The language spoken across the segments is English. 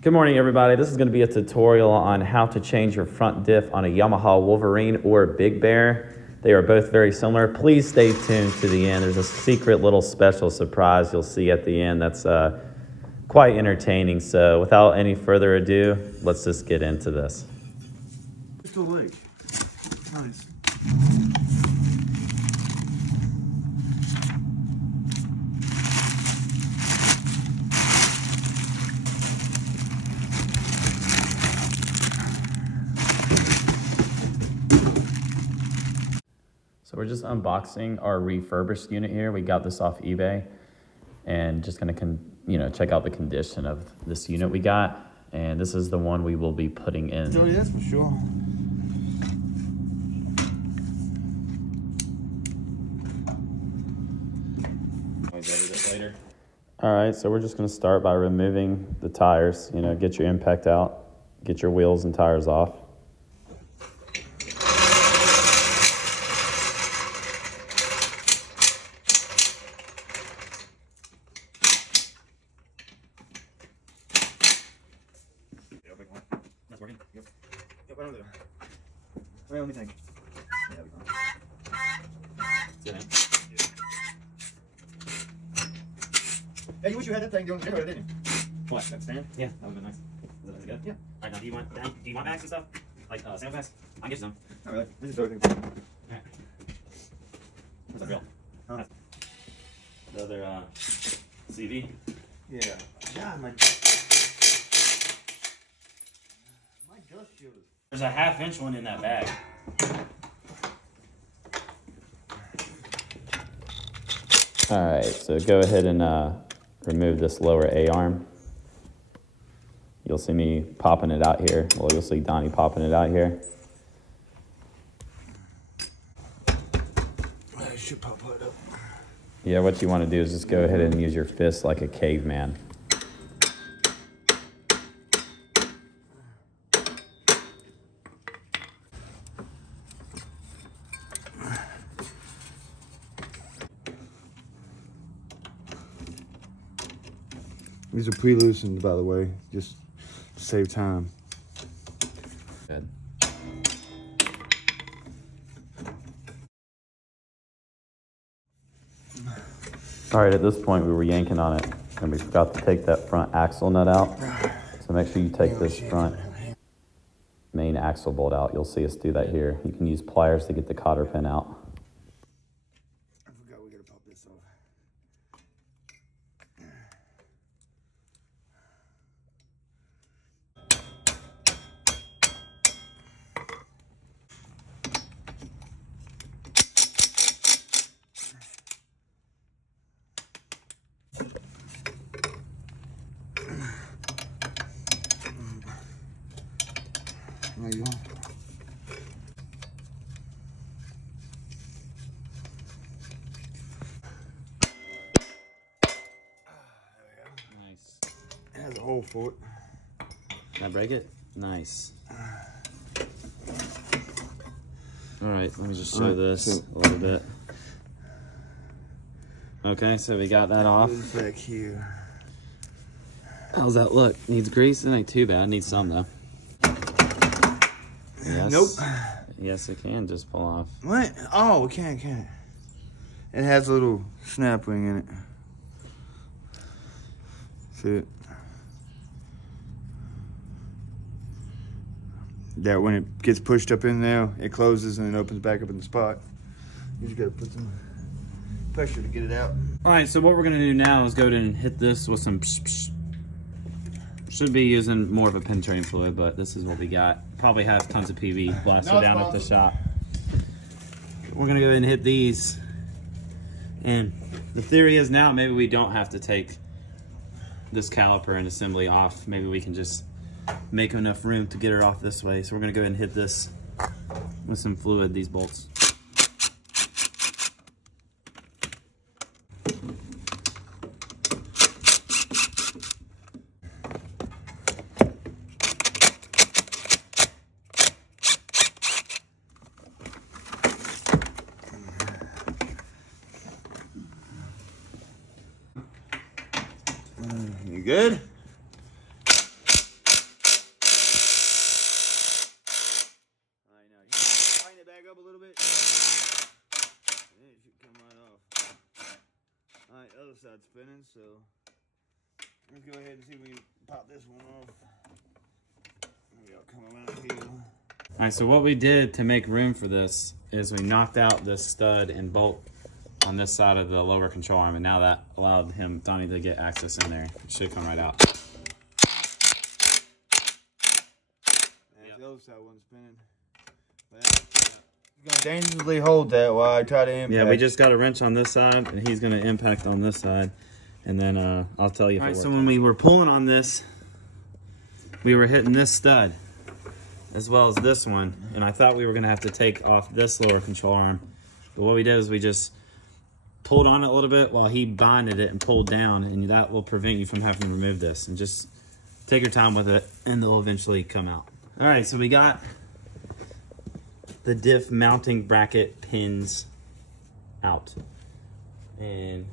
Good morning, everybody. This is going to be a tutorial on how to change your front diff on a Yamaha Wolverine or Big Bear. They are both very similar. Please stay tuned to the end. There's a secret little special surprise you'll see at the end that's quite entertaining. So without any further ado, let's just get into this. Just a leg. Nice. So we're just unboxing our refurbished unit here. We got this off eBay, and just gonna check out the condition of this unit we got. And this is the one we will be putting in. Johnny, that's for sure. Always edit it later. All right, so we're just gonna start by removing the tires. Get your impact out, get your wheels and tires off. That's working. Yep. Yep, right over there. Wait, let me think. Yeah, we can. Hey, you wish you had that thing doing zero, didn't you? What, that stand? Yeah, that would've been nice. Is it good? Yeah. All right, now do you want mags and stuff? Like sample packs? I can get some. Not really. This is everything. Alright. What's that real? Huh? The other CV? Yeah. God, my dust shield. There's a 1/2 inch one in that bag. All right, so go ahead and remove this lower A-arm. You'll see me popping it out here. Well, you'll see Donnie popping it out here. I should pop it up. Yeah, what you want to do is just go ahead and use your fist like a caveman. These are pre-loosened, by the way, just to save time. Good. All right, at this point we were yanking on it and we forgot to take that front axle nut out. So make sure you take this front main axle bolt out. You'll see us do that here. You can use pliers to get the cotter pin out. I forgot we gotta pop this off. There you go. Nice. It has a hole for it. Can I break it? Nice. All right, let me just show this a little bit. Okay, so we got that off. Back here. How's that look? Needs grease? It ain't too bad. Needs some though. Yes. Nope. Yes, it can just pull off. What? Oh, it can't. It has a little snap ring in it. See it? That when it gets pushed up in there, it closes and it opens back up in the spot. You just gotta put some pressure to get it out. All right, so what we're gonna do now is go ahead and hit this with some psh, psh. Should be using more of a penetrating fluid, but this is what we got. Probably have tons of PV blasted down at the shop. We're gonna go ahead and hit these. And the theory is now maybe we don't have to take this caliper and assembly off. Maybe we can just make enough room to get her off this way. So we're gonna go ahead and hit this with some fluid, these bolts. You good? side's spinning, so let's go ahead and see if we can pop this one off. Maybe I'll come around here. All right, so what we did to make room for this is we knocked out this stud and bolt on this side of the lower control arm, and now that allowed Donnie to get access in there. It should come right out. Yep. The other side wasn't spinning. He's gonna dangerously hold that while I try to impact. Yeah, we just got a wrench on this side, and he's gonna impact on this side, and then I'll tell you. All right, so when we were pulling on this, we were hitting this stud as well as this one, and I thought we were gonna have to take off this lower control arm, but what we did is we just pulled on it a little bit while he binded it and pulled down, and that will prevent you from having to remove this. And just take your time with it, and they'll eventually come out. All right, so we got the diff mounting bracket pins out, and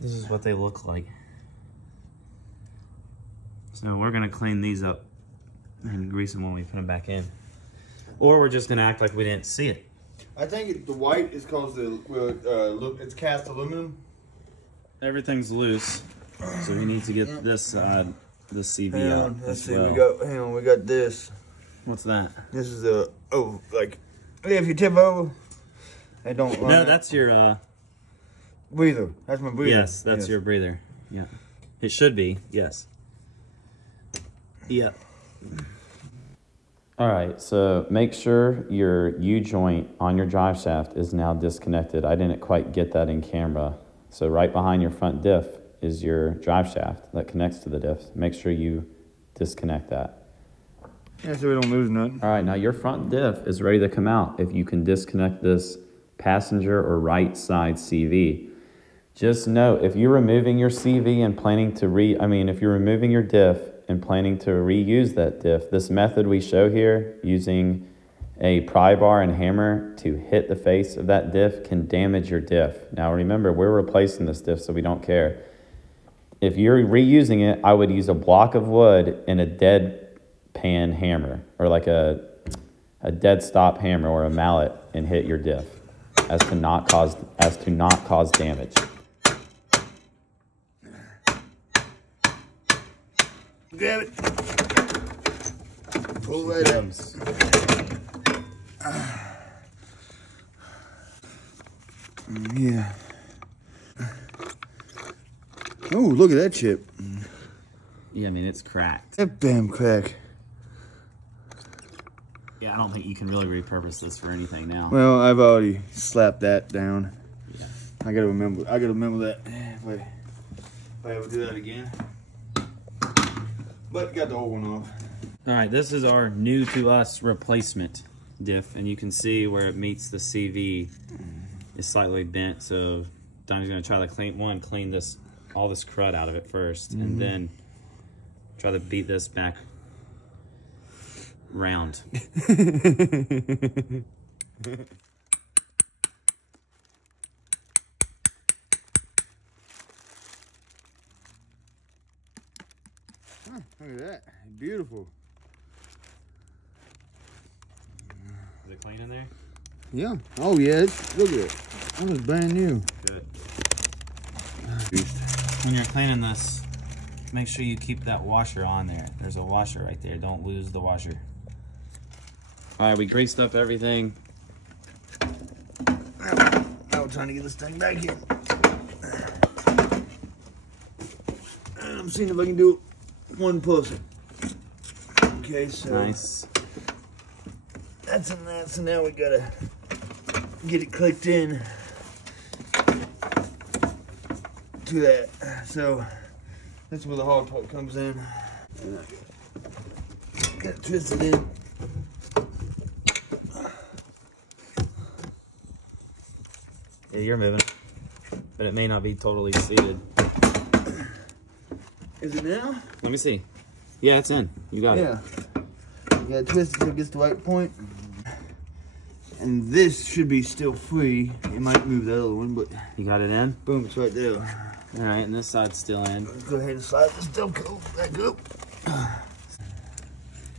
this is what they look like. So we're gonna clean these up and grease them when we put them back in, or we're just gonna act like we didn't see it. I think the white is because it's cast aluminum. Everything's loose, so we need to get this this CV out. Let's see, we got this. What's that? This is like if you tip over, they don't. No, that's your breather. That's my breather. Yes, that's your breather. Yeah, it should be. Yes. Yeah. All right, so make sure your U-joint on your drive shaft is now disconnected. I didn't quite get that in camera. So right behind your front diff is your drive shaft that connects to the diff. Make sure you disconnect that. Yeah, so we don't lose nothing. All right, now your front diff is ready to come out if you can disconnect this passenger or right side CV. Just note, if you're removing your CV and planning to if you're removing your diff and planning to reuse that diff, this method we show here, using a pry bar and hammer to hit the face of that diff, can damage your diff. Now remember, we're replacing this diff, so we don't care. If you're reusing it, I would use a block of wood and a dead pan hammer, or like a dead stop hammer or a mallet, and hit your diff as to not cause damage. Grab it. Pull right up. Yeah. Oh, look at that chip. Yeah, I mean, it's cracked. That damn crack. Yeah, I don't think you can really repurpose this for anything now. Well, I've already slapped that down. Yeah. I gotta remember that if I ever do that again. But got the old one off. All right, this is our new to us replacement diff, and you can see where it meets the CV is slightly bent. So Donnie's gonna try to clean all this crud out of it first, and then try to beat this back round. Look at that. Beautiful. Is it clean in there? Yeah. Oh, yeah. Look at it. That was brand new. Good. When you're cleaning this, make sure you keep that washer on there. There's a washer right there. Don't lose the washer. All right, we greased up everything. Now we're trying to get this thing back here. And I'm seeing if I can do one push. Okay, so Nice. that's in that. So now we gotta get it clicked in to that. So that's where the hard part comes in. And I gotta twist it in. Yeah, you're moving, but it may not be totally seated. Is it now? Let me see. Yeah, it's in. You got it. Yeah. You gotta twist it till it gets the right point. And this should be still free. It might move the other one, but You got it in? boom, it's right there. All right, and this side's still in. Let's go ahead and slide this Delco back up.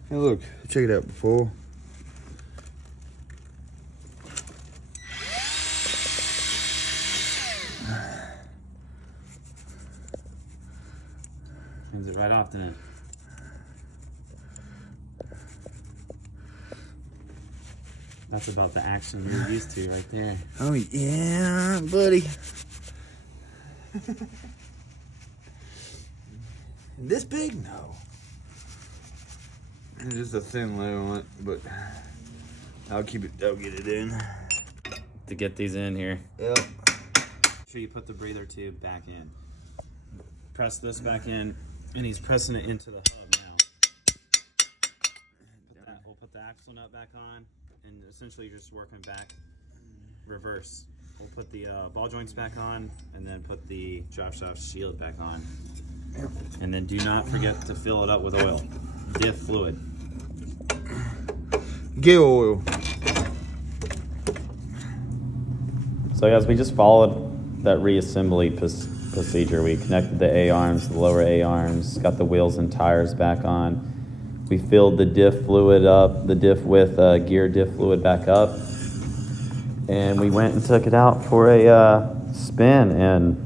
Hey, look, check it out before. it right off, didn't it? That's about the action you're used to right there. Oh yeah, buddy. This big? No. It's just a thin layer on it, but I'll get it in. To get these in here. Yep. Make sure you put the breather tube back in. Press this back in, and he's pressing it into the hub now. We'll put the axle nut back on, and essentially you're just working back reverse. We'll put the ball joints back on, and then put the drop shaft shield back on. And then do not forget to fill it up with oil. Diff fluid. Get oil. So guys, we just followed that reassembly procedure. We connected the A-arms, the lower A-arms, got the wheels and tires back on. We filled the diff fluid up, the diff with gear diff fluid back up. And we went and took it out for a spin. And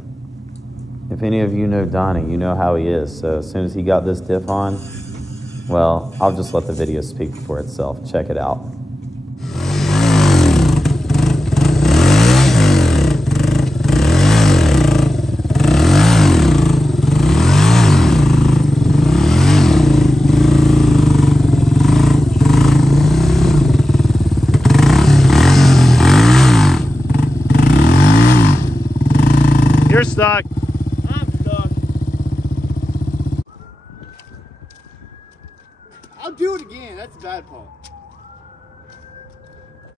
if any of you know Donnie, you know how he is. So as soon as he got this diff on, well, I'll just let the video speak for itself. Check it out. You're stuck. I'm stuck. I'll do it again. That's the bad part.